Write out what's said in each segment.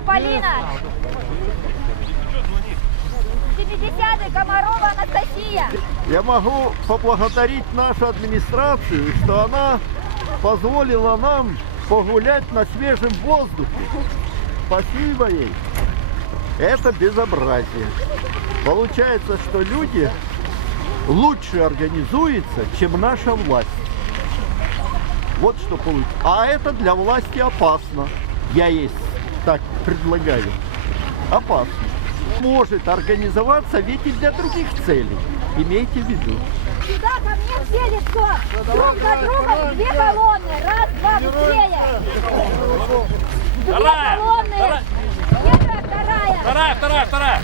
Иванова Полина. 70-й Комарова Анастасия. Я могу поблагодарить нашу администрацию, что она позволила нам погулять на свежем воздухе. Спасибо ей. Это безобразие. Получается, что люди лучше организуются, чем наша власть. Вот что получится. А это для власти опасно. Я есть так предлагаю. Опасно. Может организоваться ведь и для других целей. Имейте в виду. Сюда ко мне все лицо. Друг за другом две колонны. Раз, два, быстрее. Две колонны. Первая, вторая. Вторая.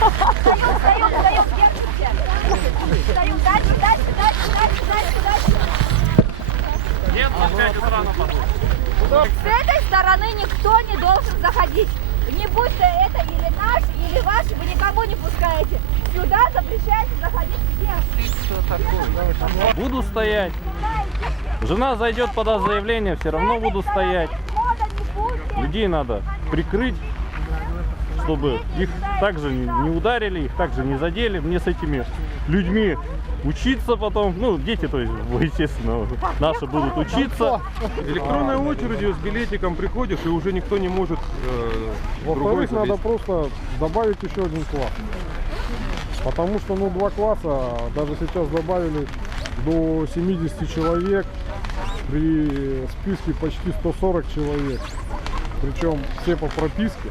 Встаем, держимся. Встаем, дальше. Нет, опять утра на потом. С этой стороны никто не должен заходить. Не будь то это или наш, или ваш, вы никого не пускаете. Сюда запрещается заходить всем. Буду стоять. Жена зайдет, подаст заявление, все равно буду стоять. Людей надо прикрыть, чтобы их также не ударили, их также не задели. Мне с этими людьми учиться потом, ну, дети, то есть, естественно, наши будут учиться. Электронной очередью с билетиком приходишь, и уже никто не может Во-вторых, надо просто добавить еще один класс. Потому что, ну, 2 класса, даже сейчас добавили до 70 человек, при списке почти 140 человек. Причем все по прописке.